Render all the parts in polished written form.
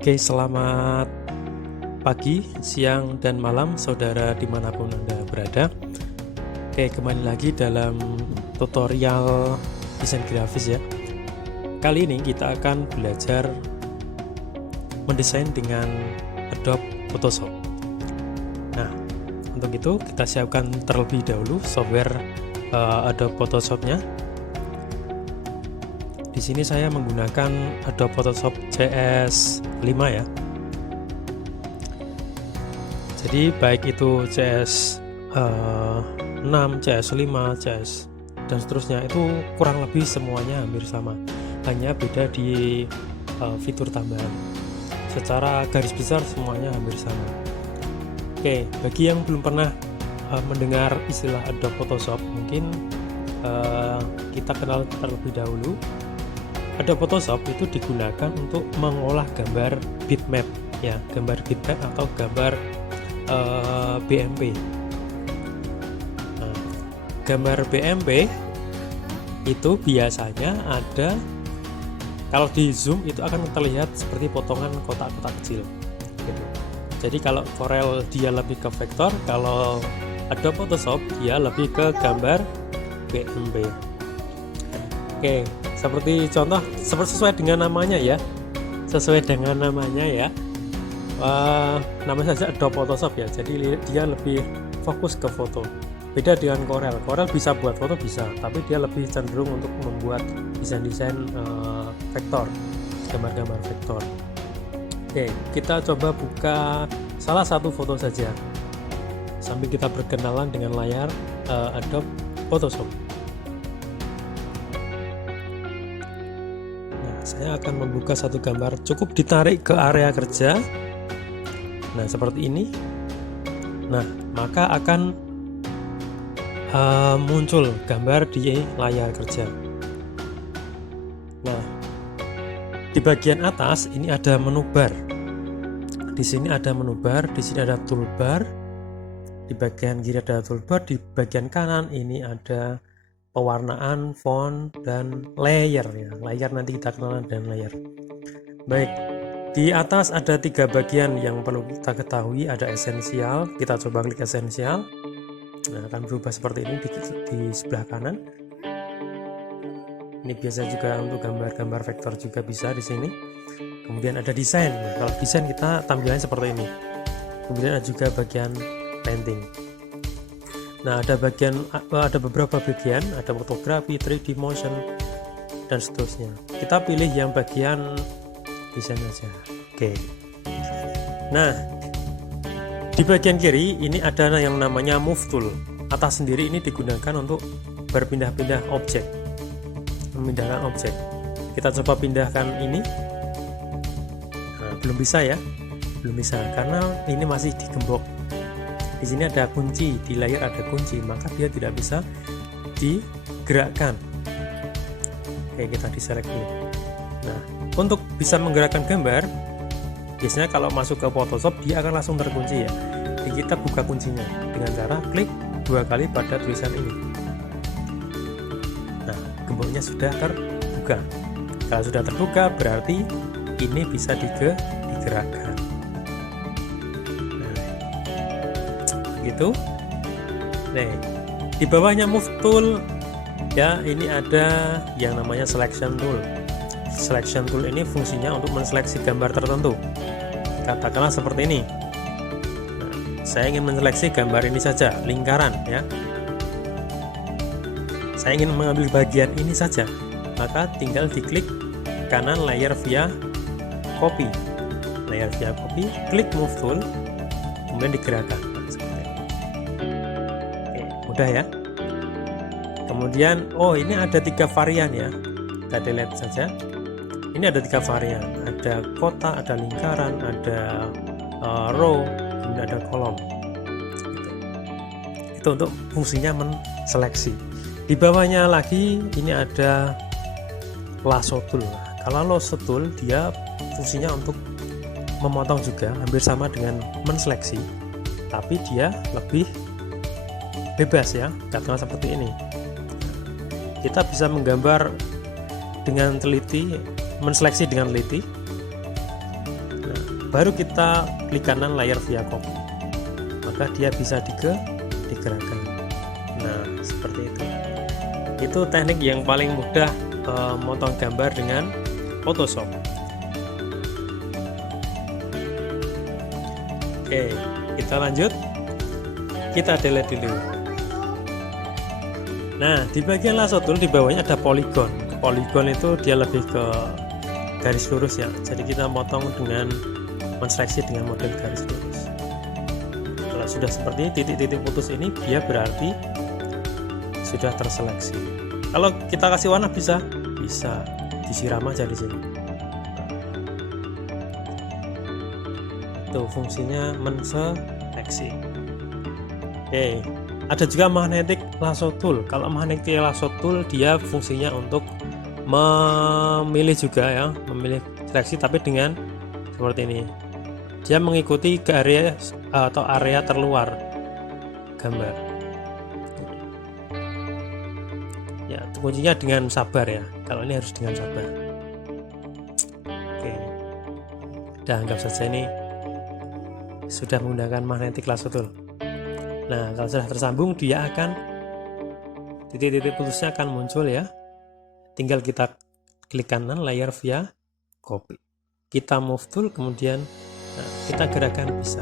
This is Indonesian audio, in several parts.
Oke, selamat pagi, siang, dan malam saudara dimanapun Anda berada. Oke, kembali lagi dalam tutorial desain grafis ya. Kali ini kita akan belajar mendesain dengan Adobe Photoshop. Nah, untuk itu kita siapkan terlebih dahulu software Adobe Photoshopnya. Di sini saya menggunakan Adobe Photoshop CS5 ya. Jadi baik itu CS6, CS5, CS dan seterusnya itu kurang lebih semuanya hampir sama. Hanya beda di fitur tambahan. Secara garis besar semuanya hampir sama. Oke, bagi yang belum pernah mendengar istilah Adobe Photoshop, mungkin kita kenal terlebih dahulu. Adobe Photoshop itu digunakan untuk mengolah gambar bitmap ya, gambar bitmap atau gambar BMP. Nah, gambar BMP itu biasanya ada, kalau di zoom itu akan terlihat seperti potongan kotak-kotak kecil gitu. Jadi kalau Corel dia lebih ke vektor, kalau Adobe Photoshop dia lebih ke gambar BMP. Oke, seperti contoh, sesuai dengan namanya ya, namanya saja Adobe Photoshop ya, jadi dia lebih fokus ke foto. Beda dengan Corel bisa buat foto bisa, tapi dia lebih cenderung untuk membuat desain-desain vektor, gambar-gambar vektor. Oke, kita coba buka salah satu foto saja sambil kita berkenalan dengan layar Adobe Photoshop. Saya akan membuka satu gambar, cukup ditarik ke area kerja. Nah, seperti ini. Nah, maka akan muncul gambar di layar kerja. Nah, di bagian atas ini ada menu bar. Di sini ada menu bar, di sini ada toolbar. Di bagian kiri ada toolbar, di bagian kanan ini ada pewarnaan, font, dan layer ya. Layer nanti kita kenalan dengan layer. Baik, di atas ada 3 bagian yang perlu kita ketahui. Ada esensial, kita coba klik esensial. Nah, akan berubah seperti ini di sebelah kanan. Ini biasa juga untuk gambar-gambar vektor juga bisa di sini. Kemudian ada desain. Nah, kalau desain kita tampilannya seperti ini. Kemudian ada juga bagian painting. Nah, ada beberapa bagian, ada fotografi, 3D motion, dan seterusnya. Kita pilih yang bagian desain aja. Oke. Nah, di bagian kiri ini ada yang namanya move tool. Atas sendiri ini digunakan untuk berpindah-pindah objek, memindahkan objek. Kita coba pindahkan ini. Nah, belum bisa ya, belum bisa karena ini masih digembok. Di sini ada kunci, di layar ada kunci, maka dia tidak bisa digerakkan. Oke, kita diselect dulu. Nah, untuk bisa menggerakkan gambar, biasanya kalau masuk ke Photoshop dia akan langsung terkunci ya. Jadi kita buka kuncinya dengan cara klik 2 kali pada tulisan ini. Nah, gemboknya sudah terbuka. Kalau sudah terbuka berarti ini bisa digerakkan. Gitu. Nih, di bawahnya move tool ya, ini ada yang namanya selection tool. Selection tool ini fungsinya untuk menseleksi gambar tertentu. Katakanlah seperti ini. Nah, saya ingin menseleksi gambar ini saja, lingkaran ya. Saya ingin mengambil bagian ini saja, maka tinggal diklik kanan layer via copy. Layer via copy, klik move tool, kemudian digerakkan. Mudah ya. Kemudian ini ada 3 varian ya, kita delete saja. Ini ada 3 varian, ada kotak, ada lingkaran, ada row, kemudian ada kolom gitu. Itu untuk fungsinya menseleksi. Di bawahnya lagi ini ada lasso tool. Kalau lasso tool dia fungsinya untuk memotong juga, hampir sama dengan menseleksi, tapi dia lebih bebas ya, katakan seperti ini. Kita bisa menggambar dengan teliti, menseleksi dengan teliti. Nah, baru kita klik kanan layar via copy, maka dia bisa digerakkan. Nah seperti itu teknik yang paling mudah motong gambar dengan Photoshop. Oke, kita lanjut, kita delete dulu. Nah di bagian lasso tool di bawahnya ada polygon. Polygon itu dia lebih ke garis lurus ya, jadi kita potong dengan menseleksi dengan model garis lurus. Kalau sudah seperti ini, titik-titik putus ini dia berarti sudah terseleksi. Kalau kita kasih warna bisa disiram aja di sini. Itu fungsinya menseleksi. Oke, ada juga magnetic lasso tool. Kalau magnetic lasso tool dia fungsinya untuk memilih juga ya, memilih seleksi, tapi dengan seperti ini. Dia mengikuti ke area atau area terluar gambar. Ya, kuncinya dengan sabar ya. Kalau ini harus dengan sabar. Oke. Dan anggap saja ini sudah menggunakan magnetic lasso tool. Nah, kalau sudah tersambung dia akan titik-titik putusnya akan muncul ya. Tinggal kita klik kanan layar via copy. Kita move tool kemudian kita gerakkan bisa.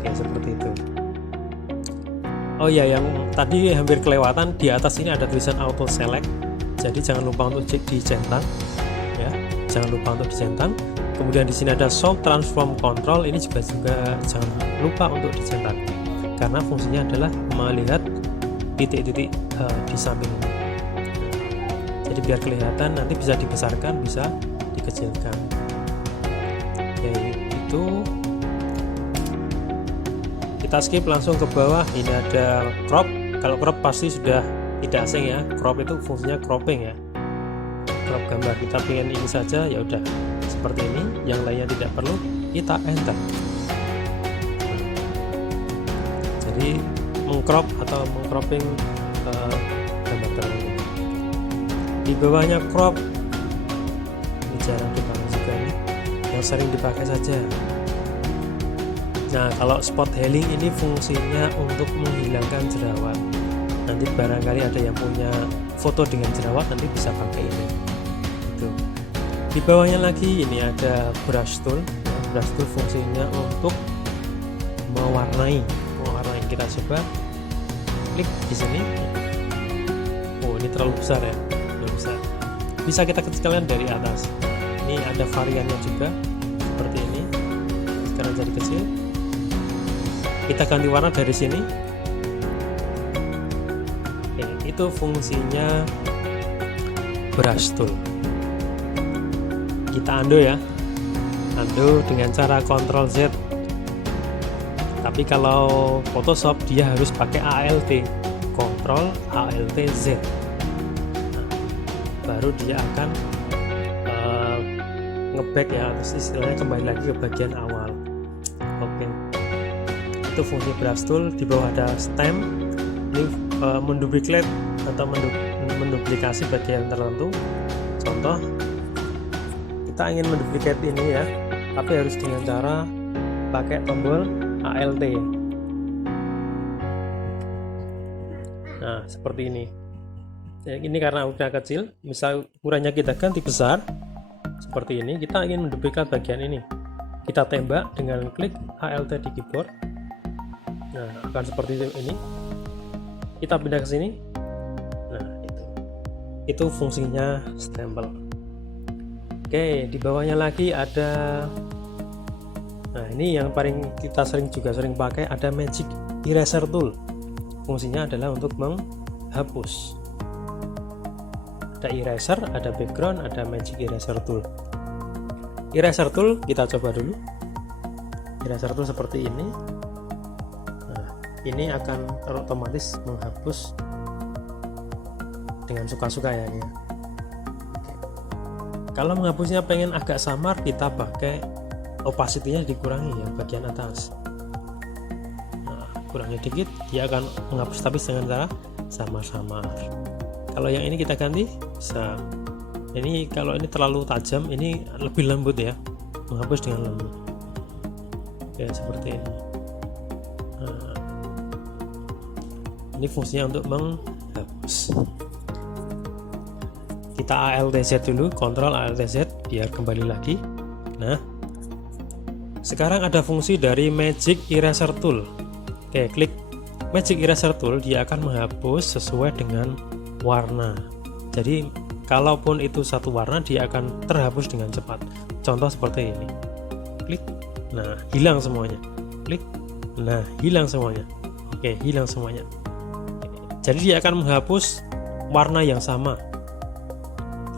Oke, seperti itu. Oh ya, yang tadi hampir kelewatan, di atas ini ada tulisan auto select. Jadi jangan lupa untuk dicentang ya. Jangan lupa untuk dicentang. Kemudian di sini ada show transform control, ini juga jangan lupa untuk dicentang. Karena fungsinya adalah melihat titik-titik di samping ini. Jadi biar kelihatan, nanti bisa dibesarkan, bisa dikecilkan. Oke, itu kita skip langsung ke bawah. Ini ada crop. Kalau crop pasti sudah tidak asing ya. Crop itu fungsinya cropping ya. Crop gambar, kita pengen ini saja ya udah seperti ini, yang lainnya tidak perlu, kita enter. Jadi mengcrop atau mengcropping gambar tertentu. Di bawahnya crop, ini jarang dipakai juga nih, yang sering dipakai saja. Nah kalau spot healing ini fungsinya untuk menghilangkan jerawat. Nanti barangkali ada yang punya foto dengan jerawat, nanti bisa pakai ini. Itu. Di bawahnya lagi ini ada brush tool. Brush tool fungsinya untuk mewarnai. Kita coba klik di sini. Oh ini terlalu besar ya. Bisa kita kecilkan dari atas. Ini ada variannya juga seperti ini. Sekarang jadi kecil. Kita ganti warna dari sini. Oke, itu fungsinya brush tool. Kita undo ya. Undo dengan cara Ctrl Z. Tapi kalau Photoshop dia harus pakai ALT. Ctrl ALT Z. Baru dia akan ngeback ya, terus istilahnya kembali lagi ke bagian awal. Oke, itu fungsi brush tool. Di bawah ada stamp, ini menduplicate atau menduplikasi bagian tertentu. Contoh, kita ingin menduplicate ini ya, tapi harus dengan cara pakai tombol ALT. Nah seperti ini. Ini karena udah kecil, misal ukurannya kita ganti besar seperti ini, kita ingin menduplikasi bagian ini, kita tembak dengan klik ALT di keyboard. Nah akan seperti ini. Kita pindah ke sini. Nah itu fungsinya stempel. Oke, di bawahnya lagi ada, nah ini yang paling kita sering pakai, ada magic eraser tool. Fungsinya adalah untuk menghapus. Ada eraser, ada background, ada magic eraser tool. Eraser tool kita coba dulu. Eraser tool seperti ini. Nah, ini akan otomatis menghapus dengan suka-suka ya. Oke. Kalau menghapusnya pengen agak samar, kita pakai opacity-nya dikurangi ya, bagian atas. Nah, kurangi dikit, dia akan menghapus tapi dengan cara samar-samar. Kalau yang ini kita ganti bisa. Ini kalau ini terlalu tajam, ini lebih lembut ya. menghapus dengan lembut. Ya seperti ini. Nah, ini fungsinya untuk menghapus. Kita ALTZ dulu, kontrol ALTZ biar kembali lagi. Nah, sekarang ada fungsi dari Magic Eraser Tool. Oke, klik Magic Eraser Tool, dia akan menghapus sesuai dengan warna. Jadi kalaupun itu satu warna, dia akan terhapus dengan cepat. Contoh seperti ini. Klik, nah hilang semuanya. Klik, nah hilang semuanya. Oke, hilang semuanya. Jadi dia akan menghapus warna yang sama.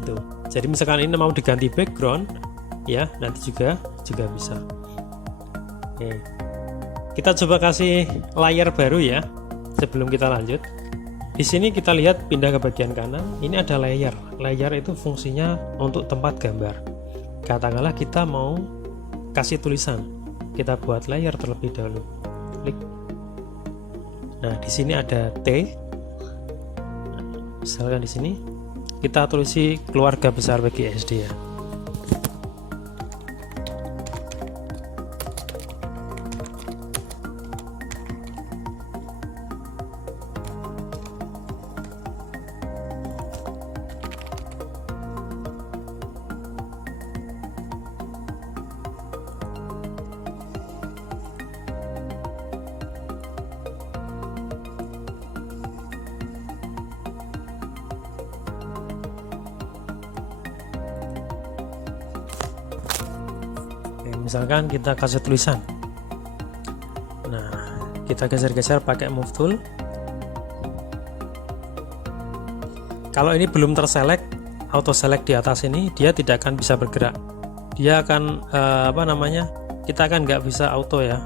Tuh. Jadi misalkan ini mau diganti background, ya nanti juga bisa. Oke. Kita coba kasih layar baru ya sebelum kita lanjut. Di sini kita lihat pindah ke bagian kanan. Ini ada layer. Layer itu fungsinya untuk tempat gambar. Katakanlah kita mau kasih tulisan, kita buat layer terlebih dahulu. Klik. Nah di sini ada T. Misalkan di sini kita tulisi keluarga besar BGSD ya. Misalkan kita kasih tulisan. Nah, kita geser-geser pakai move tool. Kalau ini belum terselect, auto select di atas ini, dia tidak akan bisa bergerak. Dia akan kita akan nggak bisa auto ya.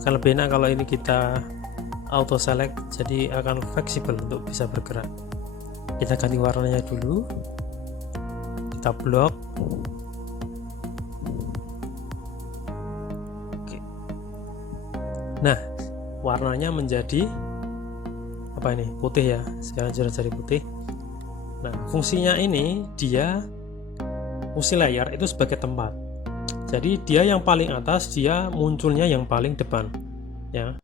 Akan lebih enak kalau ini kita auto select, jadi akan fleksibel untuk bisa bergerak. Kita ganti warnanya dulu. Kita blok. Nah, warnanya menjadi apa ini? Putih ya. Sekarang sudah jadi putih. Nah, fungsinya ini fungsi layar itu sebagai tempat. Jadi dia yang paling atas, dia munculnya yang paling depan. Ya.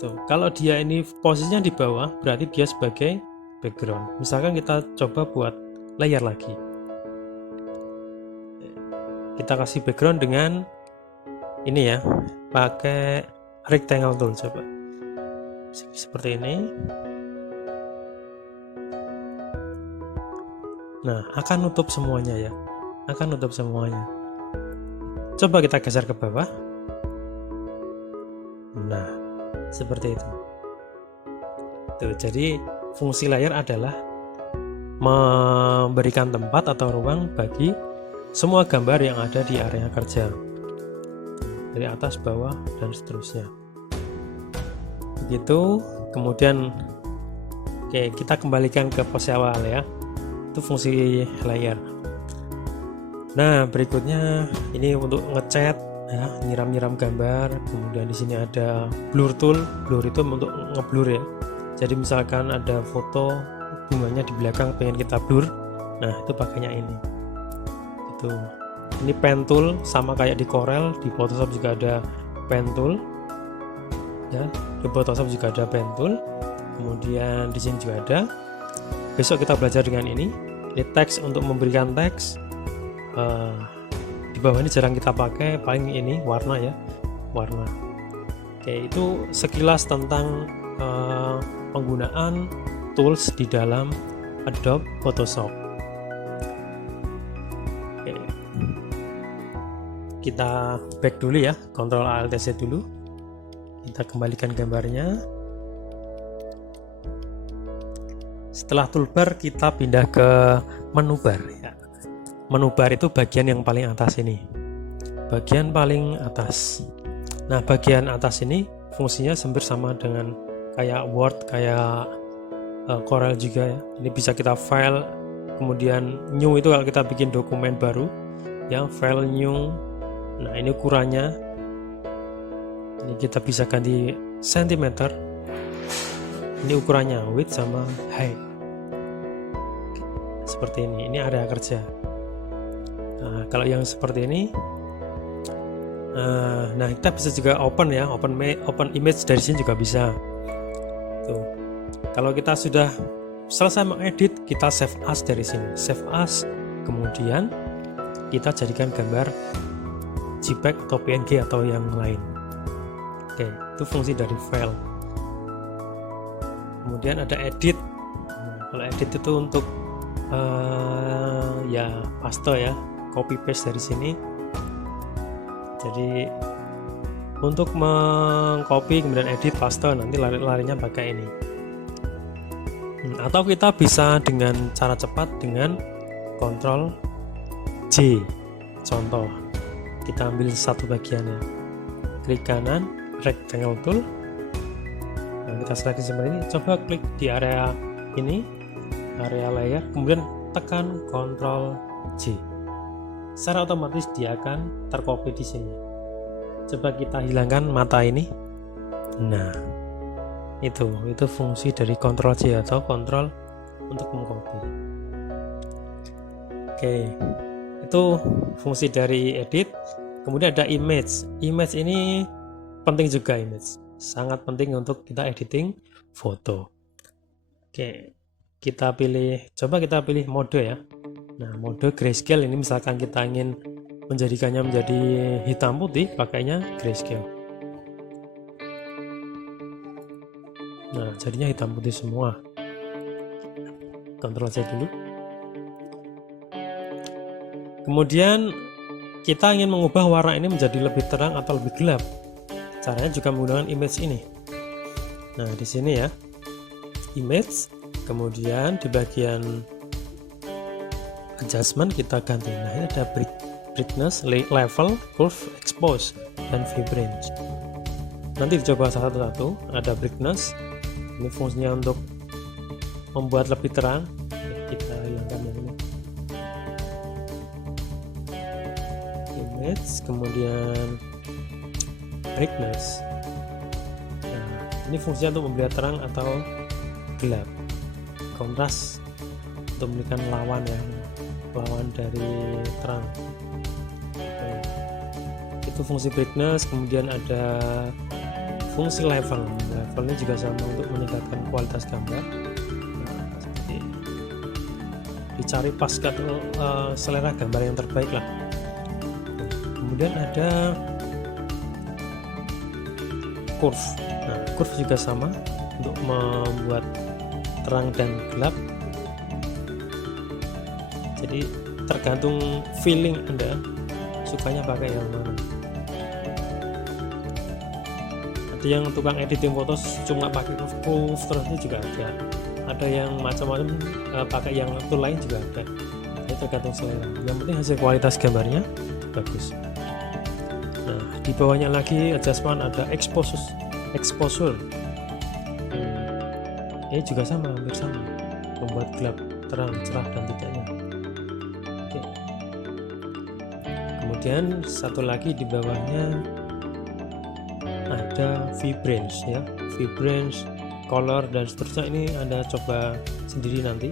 Tuh, kalau dia ini posisinya di bawah, berarti dia sebagai background. Misalkan kita coba buat layar lagi. Kita kasih background dengan ini ya, pakai rectangle tool, coba seperti ini. Nah, akan nutup semuanya ya, akan nutup semuanya. Coba kita geser ke bawah. Nah, seperti itu. Tuh, jadi fungsi layar adalah memberikan tempat atau ruang bagi semua gambar yang ada di area kerja, dari atas, bawah, dan seterusnya. Begitu. Kemudian kita kembalikan ke pose awal ya. Itu fungsi layar. Nah, berikutnya ini untuk ngecat ya, nyiram-nyiram gambar. Kemudian di sini ada blur tool. Blur itu untuk ngeblur ya. Jadi misalkan ada foto bunganya di belakang pengen kita blur. Nah, itu pakainya ini. Itu. Ini pen tool, sama kayak di Corel, di Photoshop juga ada pen tool. Ya, di Photoshop juga ada pen tool. Kemudian di sini juga ada. Besok kita belajar dengan ini. Ini teks untuk memberikan teks. Di bawah ini jarang kita pakai, paling ini warna ya, warna. Oke, itu sekilas tentang penggunaan tools di dalam Adobe Photoshop. Kita back dulu ya, Ctrl Alt Z dulu. Kita kembalikan gambarnya. Setelah toolbar kita pindah ke menu bar ya. Menu bar itu bagian yang paling atas ini. Bagian paling atas. Nah, bagian atas ini fungsinya hampir sama dengan kayak Word, kayak Corel juga ya. Ini bisa kita file, kemudian new itu kalau kita bikin dokumen baru ya, file new. Nah, ini ukurannya, ini kita bisa ganti cm. Ini ukurannya width sama height seperti ini. Ini area kerja. Nah, kalau yang seperti ini, nah kita bisa juga open ya, open image dari sini juga bisa. Tuh, kalau kita sudah selesai mengedit, kita save as dari sini, save as, kemudian kita jadikan gambar JPEG atau PNG atau yang lain. Oke, itu fungsi dari file. Kemudian ada edit. Kalau edit itu untuk ya paste ya, copy paste dari sini. Jadi untuk mengcopy kemudian edit paste, nanti larinya pakai ini. Atau kita bisa dengan cara cepat dengan Ctrl J. Contoh, kita ambil satu bagiannya, klik kanan, rectangle tool. Nah, kita seleksi seperti ini. Coba klik di area ini, area layer, kemudian tekan Ctrl J. Secara otomatis dia akan tercopy di sini. Coba kita hilangkan mata ini. Nah, itu fungsi dari Ctrl J atau Ctrl untuk mengcopy. Oke, itu fungsi dari edit. Kemudian ada image. Image ini penting juga, image sangat penting untuk kita editing foto. Oke, coba kita pilih mode ya. Nah, mode grayscale ini misalkan kita ingin menjadikannya menjadi hitam putih, pakainya grayscale. Nah, jadinya hitam putih semua. Ctrl C dulu. Kemudian kita ingin mengubah warna ini menjadi lebih terang atau lebih gelap. Caranya juga menggunakan image ini. Nah, di sini ya, image, kemudian di bagian adjustment kita ganti. Nah, ini ada brightness, level, curve, expose, dan vibrance. Nanti dicoba satu-satu. Ada brightness, ini fungsinya untuk membuat lebih terang. Kita hilangkan yang ini. Image, kemudian brightness. Nah, ini fungsinya untuk membuat terang atau gelap. Kontras untuk memberikan lawan ya, lawan dari terang. Nah, itu fungsi brightness. Kemudian ada fungsi level. Levelnya juga sama untuk meningkatkan kualitas gambar. Nah, seperti ini. Dicari pas ke selera gambar yang terbaik lah. Kemudian ada curve. Nah, curve juga sama untuk membuat terang dan gelap. Jadi tergantung feeling Anda sukanya pakai yang mana. Ada yang tukang editing foto cuma pakai curve terus itu juga ada. Ada yang macam-macam pakai yang tool lain juga ada. Itu tergantung selera. Yang penting hasil kualitas gambarnya bagus. Nah, di bawahnya lagi adjustment ada exposure. Ini juga sama, hampir sama, membuat gelap, terang, cerah dan tidaknya. Oke. Kemudian satu lagi di bawahnya ada vibrance ya, vibrance, color dan seterusnya. Ini Anda coba sendiri nanti.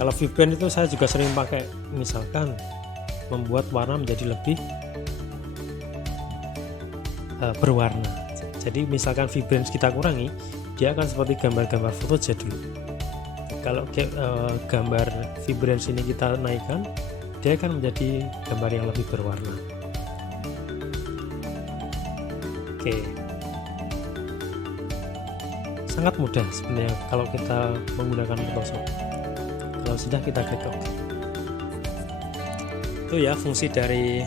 Kalau vibrance itu saya juga sering pakai, misalkan membuat warna menjadi lebih berwarna. Jadi misalkan vibrance kita kurangi, dia akan seperti gambar-gambar foto jadul. Kalau gambar vibrance ini kita naikkan, dia akan menjadi gambar yang lebih berwarna. Oke, sangat mudah sebenarnya kalau kita menggunakan Photoshop. Kalau sudah, kita klik OK. Itu ya fungsi dari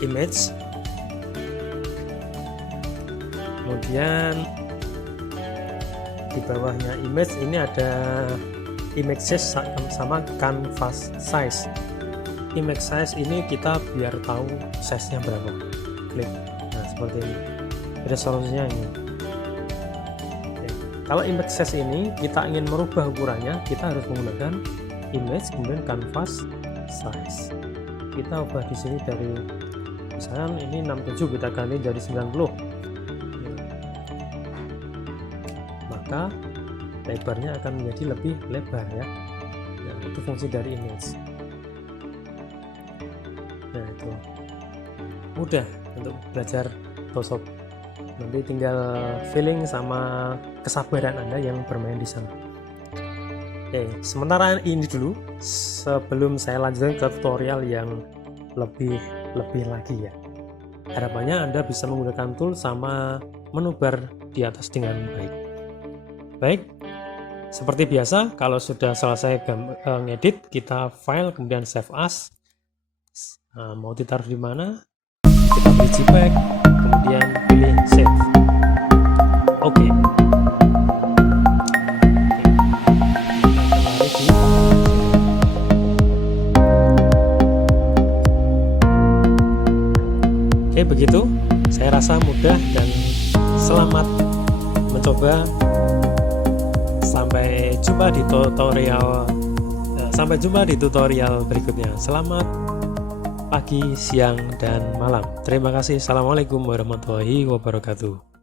image. Kemudian di bawahnya image ini ada image size sama canvas size. Image size ini kita biar tahu size nya berapa, klik. Nah, seperti ini resolusinya ini. Oke. Kalau image size ini kita ingin merubah ukurannya, kita harus menggunakan image kemudian canvas size. Kita ubah di sini dari misalnya ini 67, kita ganti dari 90. Maka lebarnya akan menjadi lebih lebar ya. Nah, itu fungsi dari image. Nah itu mudah untuk belajar Photoshop. Nanti tinggal feeling sama kesabaran Anda yang bermain di sana. Oke, sementara ini dulu sebelum saya lanjutkan ke tutorial yang lebih lagi ya. Harapannya Anda bisa menggunakan tool sama menu bar di atas dengan baik. Baik, seperti biasa kalau sudah selesai ngedit, kita file kemudian save as. Nah, mau ditaruh di mana? Kita pilih JPEG, kemudian pilih save. Oke. Oke, begitu. Saya rasa mudah dan selamat mencoba. Sampai jumpa di tutorial berikutnya. Selamat pagi, siang, dan malam. Terima kasih. Assalamualaikum warahmatullahi wabarakatuh.